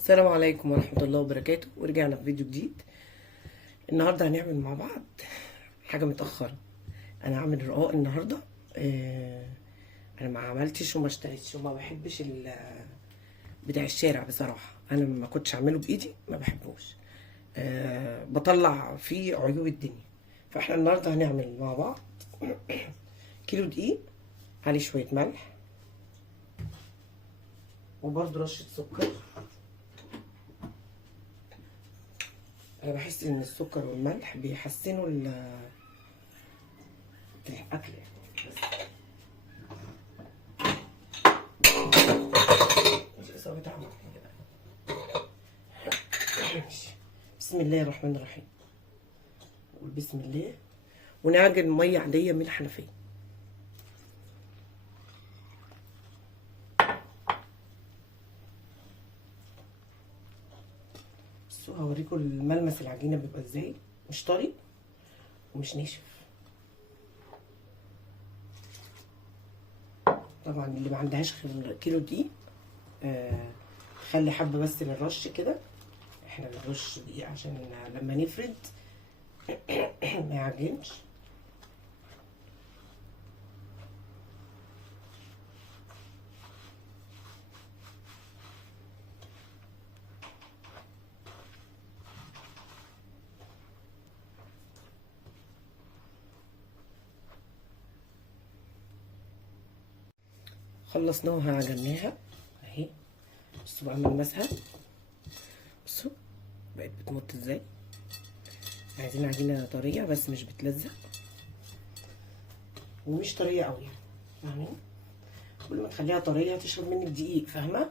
السلام عليكم ورحمة الله وبركاته، ورجعنا في فيديو جديد. النهاردة هنعمل مع بعض حاجة متأخرة. أنا هعمل رقاق النهاردة. أنا ما عملتش وما اشتريتش وما بحبش بتاع الشارع بصراحة. أنا ما كنتش أعمله بإيدي، ما بحبوش. بطلع فيه عيوب الدنيا. فإحنا النهاردة هنعمل مع بعض كيلو دقيق عليه شوية ملح وبرضه رشة سكر. انا بحس ان السكر والملح بيحسنوا الاكل يعني. بس بسم الله الرحمن الرحيم. نقول بسم الله ونعجن ميه عاديه من الحنفيه. بصوا هوريكم الملمس العجينه بيبقى ازاي، مش طري ومش ناشف. طبعا اللي ما عندهاش كيلو دقيق خلي حبه بس للرش كده. احنا بنرش دقيق عشان لما نفرد ما يعجنش. خلصناها عجناها اهي. بصوا بقى ملمسها، بصوا بقت بتمط ازاي. عايزين عجينه طريه بس مش بتلزق ومش طريه قوي يعني، فاهمين؟ كل ما تخليها طريه هتشرب منك دقيق، فاهمه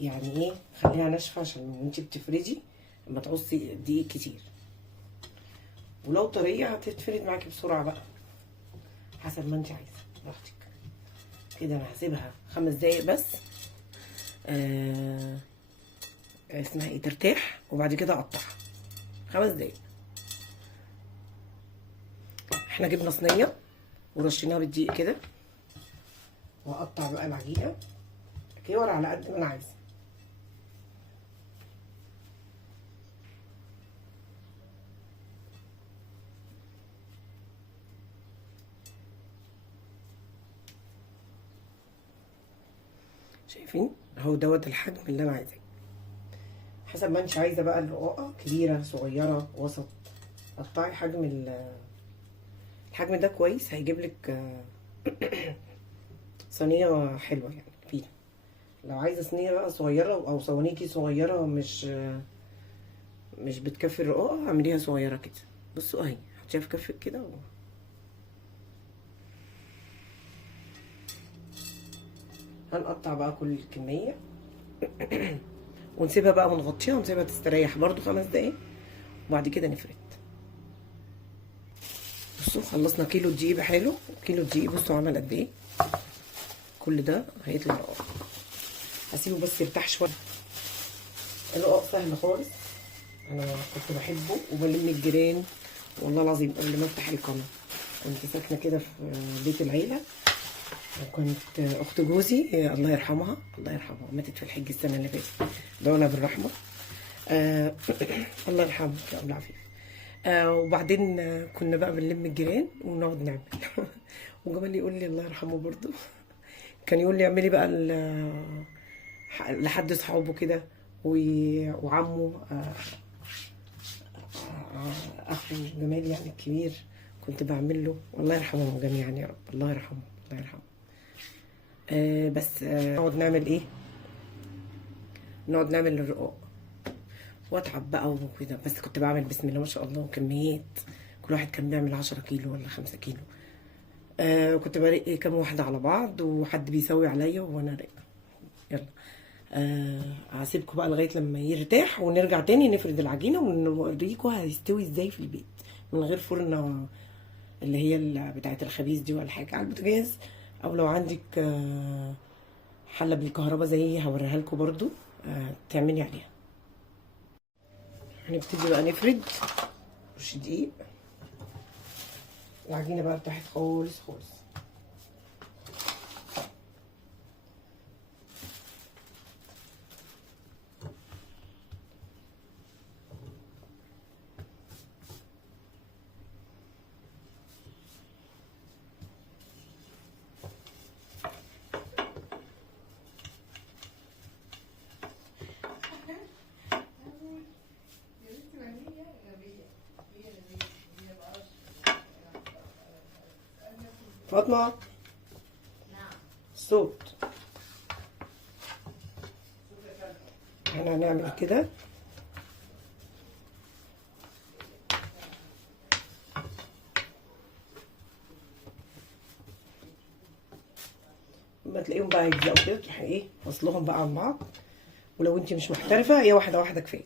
يعني ايه؟ خليها ناشفه عشان وانتي بتفردي ما تعوزي دقيق كتير. ولو طريه هتتفرد معاكي بسرعه بقى، حسب ما انتي عايزه براحتك. كده انا هسيبها 5 دقايق بس. اسمها ايه، ترتاح، وبعد كده اقطعها 5 دقايق. احنا جبنا صينيه ورشيناها بالدقيق كده، واقطع بقى العجينه كور على قد ما انا عايزه. شايفين اهو دوت الحجم اللي انا عايزاه، حسب ما انت عايزه بقى. الرقاقه كبيره صغيره وسط، قطعي الحجم ده كويس، هيجيب لك صينيه حلوه يعني كبيره. لو عايزه صينيه بقى صغيره او صوانيكي صغيره مش بتكفي الرقاقه، اعمليها صغيره كده. بصوا اهي، حطيها في كفك كده هنقطع بقى كل الكميه ونسيبها بقى ونغطيها ونسيبها تستريح برضو 5 دقايق وبعد كده نفرد. بصوا خلصنا كيلو دقيق حلو. كيلو دقيق بصوا عمل قد ايه. كل ده هيطلع رقاق. هسيبه بس يرتاح شويه. الرقاق سهل خالص، انا كنت بحبه وبلم الجيران والله العظيم قبل ما افتح القناه. كنت ساكنه كده في بيت العيله، وكنت اخت جوزي الله يرحمها ماتت في الحج السنه اللي فاتت، دعونا بالرحمه. الله يرحمه يا ابو العافيه. وبعدين كنا بقى بنلم الجيران ونقعد نعمل وجمال يقول لي الله يرحمه برضو كان يقول لي اعملي بقى لحد صحابه كده وعمه اخو جمال يعني الكبير، كنت بعمل له. والله يرحمهم جميعا يا رب، الله يرحمه الله يرحمه. بس نقعد نعمل ايه، نقعد نعمل الرقاق واتعب بقى وكده. بس كنت بعمل بسم الله ما شاء الله كميات، كل واحد كان بيعمل 10 كيلو ولا 5 كيلو. كنت برق كام واحدة على بعض وحد بيسوي عليا وانا راقة. يلا هسيبكم بقى لغاية لما يرتاح ونرجع تاني نفرد العجينة ونوريكم هيستوي ازاي في البيت من غير فرن اللي هي بتاعت الخبيز دي ولا حاجة، على البوتاجاز. او لو عندك حلة بالكهرباء زي هوريها لكم برضو تعملي عليها. هنبتدي بقى نفرد رش دقيق. العجينة بقى ارتاحت خالص خالص. فاطمه، الصوت. احنا هنعمل كده. لما تلاقيهم بقى يلزقوا كده تروحي ايه فصلهم بقى عن بعض. ولو انت مش محترفه هي واحده واحده كفايه.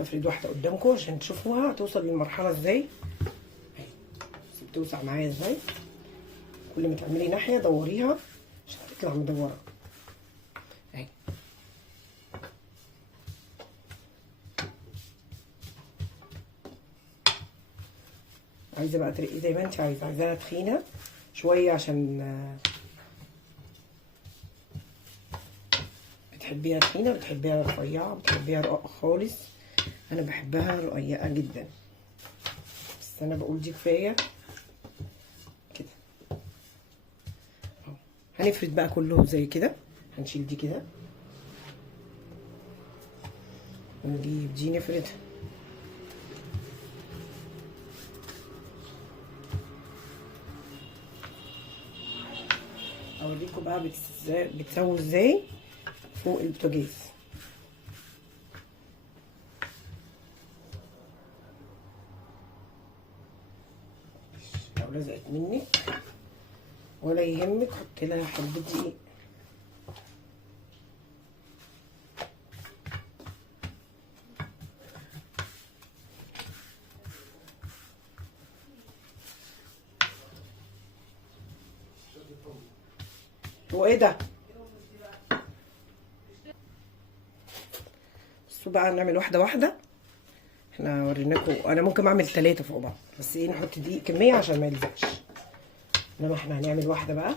بفرد واحده قدامكم عشان تشوفوها هتوصل للمرحله ازاي. اهي بتوسع معايا ازاي. كل ما تعملي ناحيه دوريها عشان تطلع مدوره اهي. عايزه بقى ترقي زي ما انت عايزاها تخينه شويه عشان بتحبيها تخينه، بتحبيها رفيعه، بتحبيها رقاقه خالص. انا بحبها رقيقه جدا، بس انا بقول دي كفايه كده اهو. هنفرد بقى كله زي كده. هنشيل دي كده ونجيب دي نفردها. اوريكم بقى بتسووا ازاي فوق البوتاجاز. لو لزقت منك ولا يهمك حطي لها حبه دقيق. هو ايه ده؟ بصوا بقى نعمل واحده واحده. احنا وريناكم انا ممكن اعمل 3 فوق بعض، بس ايه نحط دقيق كميه عشان ما يلزقش. انما احنا هنعمل واحده بقى.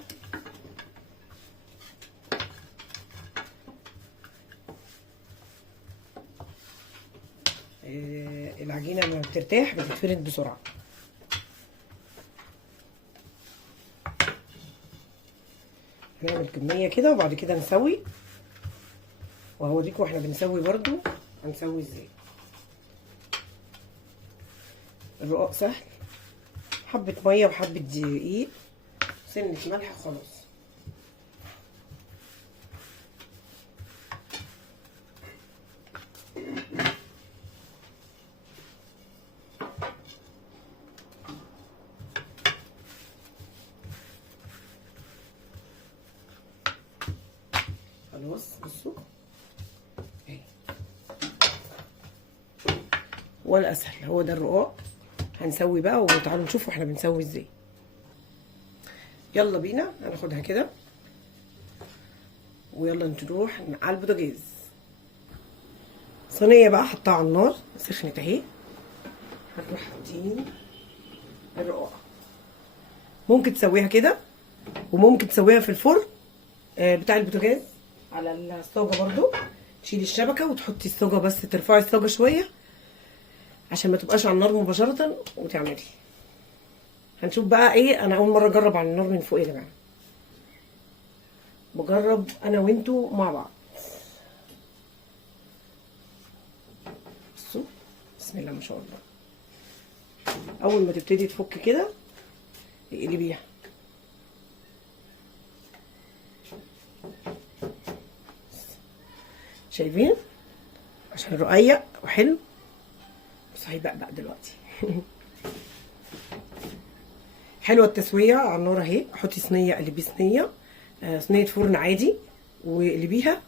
العجينه لما بترتاح بتتفرد بسرعه. هنعمل كميه كده وبعد كده نسوي، وهوريكم احنا بنسوي برضو هنسوي ازاي. الرقاق سهل، حبه ميه وحبه دقيق سنه ملح خلاص. خلاص بصوا اهي. ولا اسهل، هو ده الرقاق. هنسوي بقى وتعالوا نشوفوا احنا بنسوي ازاي. يلا بينا هناخدها كده ويلا نروح على البوتاجاز. صينيه بقى حطها على النار سخنت اهي. هنروح حاطين الرقاق. ممكن تسويها كده وممكن تسويها في الفرن بتاع البوتاجاز على الصاجه برضو. تشيلي الشبكه وتحطي الصاجه، بس ترفعي الصاجه شويه عشان ما تبقاش على النار مباشره وتعملي. هنشوف بقى ايه. انا اول مره اجرب على النار من فوق يا جماعه، بجرب انا وانتوا مع بعض. بصوا بسم الله ما شاء الله. اول ما تبتدي تفك كده اقلبيها. شايفين عشان رقيق وحلو. بص هيبقى دلوقتي حلوه التسويه على النار اهي. حطي صينيه، قلبي صينيه صينيه فرن عادي واقلبيها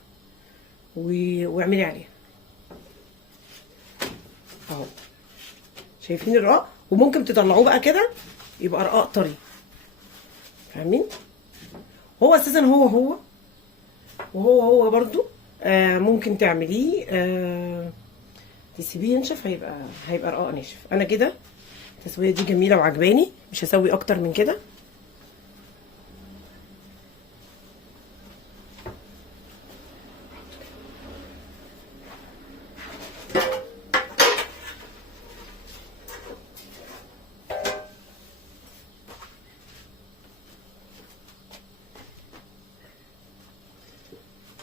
واعملي عليها اهو. شايفين الرقاق؟ وممكن تطلعوه بقى كده يبقى رقاق طري، فاهمين؟ هو اساسا هو برضو ممكن تعمليه تسيبيه ينشف هيبقى رقاق ناشف. انا كده التسويه دي جميله وعجباني، مش هسوي اكتر من كده.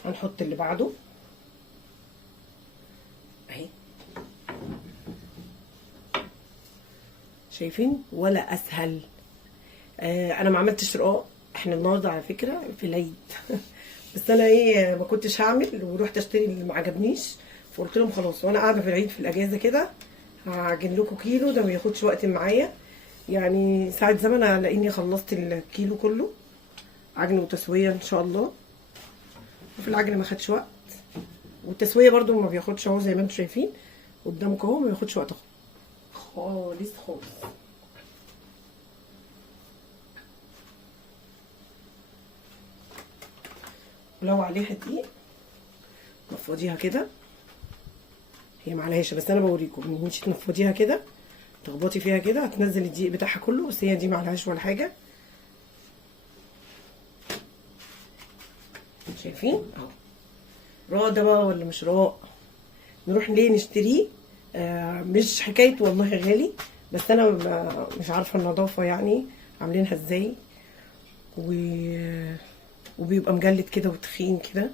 هنحط اللي بعده اهي. شايفين ولا اسهل؟ انا ما عملتش رقاق، احنا النهارده على فكره في العيد بس انا ايه ما كنتش هعمل ورحت اشتري اللي ما عجبنيش، فقلت لهم خلاص وانا قاعده في العيد في الاجازه كده هعجن لكم كيلو، ده ما ياخدش وقت معايا، يعني ساعه زمن هلاقيني خلصت الكيلو كله عجن وتسويه ان شاء الله. وفي العجن ما خدش وقت، والتسويه برده ما بياخدش اهو زي ما انتم شايفين قدامكم اهو، ما بياخدش وقت خالص خالص. ولو عليها دقيق نفضيها كده، هي معلهاش بس انا بوريكم ان انت تنفضيها كده تخبطي فيها كده هتنزل الدقيق بتاعها كله، بس هي دي معلهاش ولا حاجه. شايفين اهو. راق ده بقى ولا مش راق؟ نروح ليه نشتريه؟ مش حكايه والله غالي، بس انا مش عارفه النظافه يعني عاملينها ازاي، وبيبقى مجلد كده وتخين كده.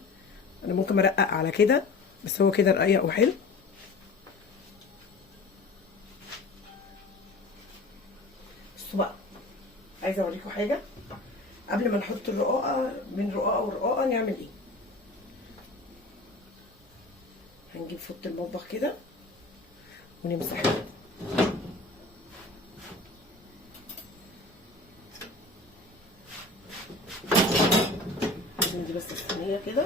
انا ممكن ارقق على كده بس هو كده رقيق وحلو. بصوا بقى، عايزه اوريكم حاجه قبل ما نحط الرقاقه، من رقاقه ورقاقه نعمل ايه. هنجيب فوطه المطبخ كده ونمسحها. ندي بس الصينيه كده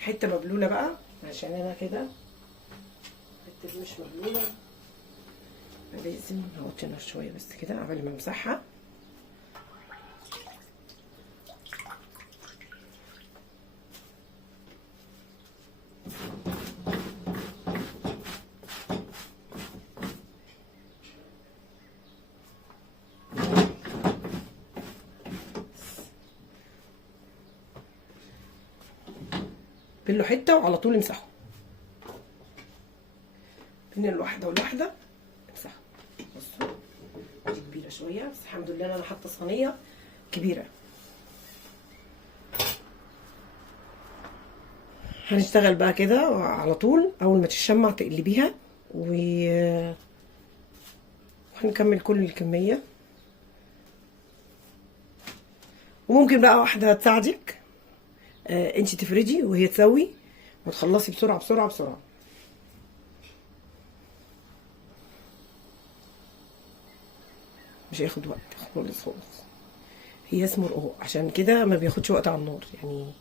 حته مبلوله بقى، عشان انا كده حته مش مبلوله لازم نحط نار شويه بس كده قبل ما امسحها. بله حته وعلى طول امسحه، بين الواحده والواحده امسحه. بصوا دي كبيره شويه بس الحمد لله انا حاطه صينيه كبيره. هنشتغل بقى كده على طول، اول ما تشمع تقلبيها وهنكمل كل الكميه. وممكن بقى واحده تساعدك انت تفردي وهي تسوي وتخلصي بسرعه بسرعه بسرعه. مش هياخد وقت خالص خالص، هي اسمه رقاق عشان كده ما بياخدش وقت على النار، يعني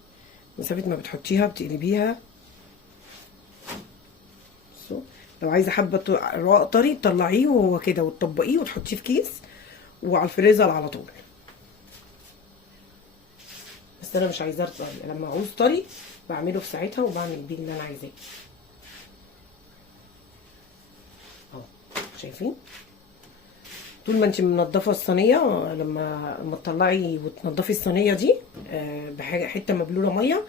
مسافه ما بتحطيها بتقلبيها. لو عايزه حبه رقاق طري تطلعيه وهو كده وتطبقيه وتحطيه في كيس وعلى الفريزر على طول. بس انا مش عايزاه طري، لما عاوز طري بعمله في ساعتها وبعمل بيه اللي انا عايزاه. اهو شايفين؟ طول ما انت منضفه الصينيه، لما تطلعي وتنضفي الصينيه دي بحاجه حته مبلوله ميه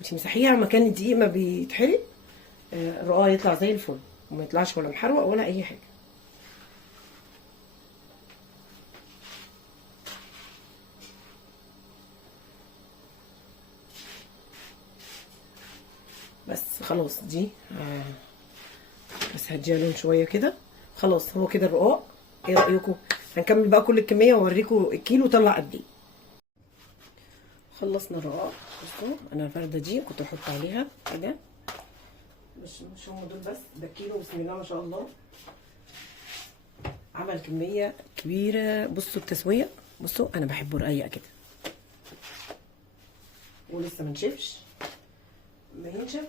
وتمسحيها مكان الدقيق ما بيتحرق، الرقاق يطلع زي الفل وما يطلعش ولا محروق ولا اي حاجه. بس خلاص دي بس هديها لون شويه كده. خلاص هو كده الرقاق. ايه رايكم؟ هنكمل بقى كل الكميه واوريكم الكيلو طلع قد ايه. خلصنا الرقاق. بصوا انا الفرده دي كنت احط عليها كده، مش هم دول بس، ده كيلو بسم الله ما شاء الله. عمل كميه كبيره. بصوا التسويه، بصوا انا بحبه رقيق كده ولسه ما نشفش. ما ينشف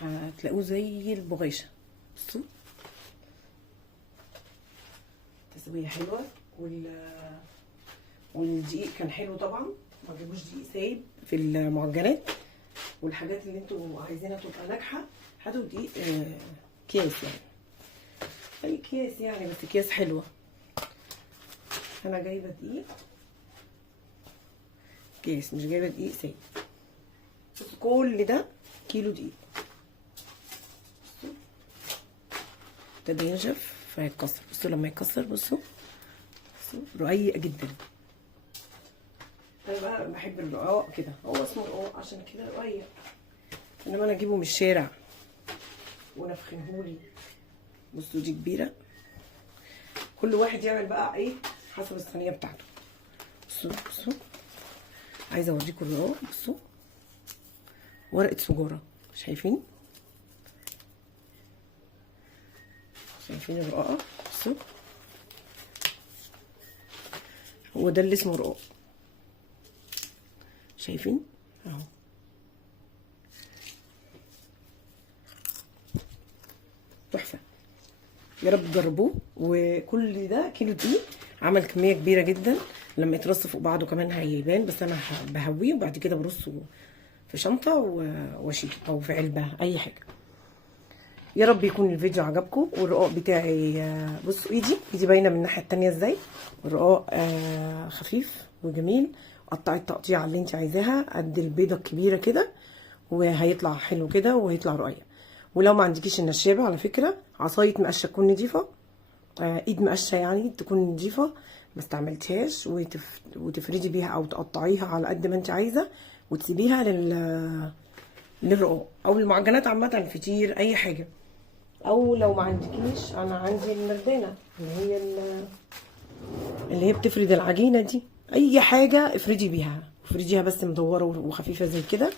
هتلاقوه زي البغيشه. بصوا تسويه حلوه والدقيق كان حلو طبعا، ما تجيبوش دقيق سايب في المعجنات والحاجات اللي انتوا عايزينها تبقى ناجحه. هاتوا دقيق اكياس يعني، اي اكياس يعني، بس اكياس حلوه. انا جايبه دقيق اكياس، مش جايبه دقيق سايب. كل ده كيلو دقيق ابتدى ينشف فهيتكسر. بصوا لما يتكسر، بصوا رقيق جدا. انا بقى بحب الرقاق كده، هو اسمه رقاق عشان كده رقيق، انما انا اجيبه من الشارع ونفخنهولي. بصوا دي كبيره، كل واحد يعمل بقى ايه حسب الصينيه بتاعته. بصوا بصوا، عايزه اوريكم الرقاق. بصوا ورقه سجاره، شايفين؟ شايفين الرقاق؟ بصوا هو ده اللي اسمه رقاق، شايفين اهو. تحفه، يا رب تجربوه. وكل ده كيلو دقيق عمل كميه كبيره جدا، لما يترص فوق بعضه كمان هيبان، بس انا بهويه وبعد كده برصه في شنطه واشيله او في علبه اي حاجه. يا رب يكون الفيديو عجبكم. والرقاق بتاعي بصوا ايدي باينه من الناحيه التانية ازاي. الرقاق خفيف وجميل، قطعي التقطيعه اللي انت عايزاها قد البيضه الكبيره كده، وهيطلع حلو كده وهيطلع رقيق. ولو ما عندكيش النشابه، على فكره عصايه مقشه تكون نضيفه، ايد مقشه يعني تكون نضيفه ما استعملتهاش، وتفردي بيها او تقطعيها على قد ما انت عايزه، وتسيبيها للرقاق او المعجنات عامه، الفطير اي حاجه. او لو ما عندكيش، انا عندي المردانه اللي هي بتفرد العجينه دي، اي حاجه افردي بيها، افرديها بس مدوره وخفيفه زي كده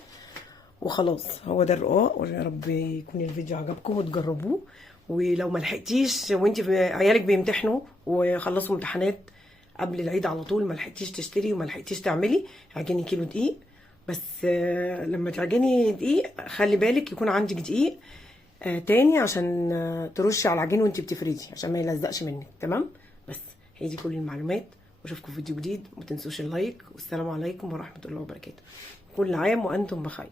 وخلاص. هو ده الرقاق. ويا رب يكون الفيديو عجبكم وتجربوه. ولو ما لحقتيش وانت عيالك بيمتحنوا وخلصوا امتحانات قبل العيد على طول، ما لحقتيش تشتري وما لحقتيش تعملي، عجني كيلو دقيق بس. لما تعجني دقيق خلي بالك يكون عندك دقيق تاني عشان ترشي على العجين وانت بتفردي عشان ما يلزقش منك. تمام؟ بس هي دي كل المعلومات، واشوفكم في فيديو جديد. وما تنسوش اللايك، والسلام عليكم ورحمه الله وبركاته. كل عام وانتم بخير.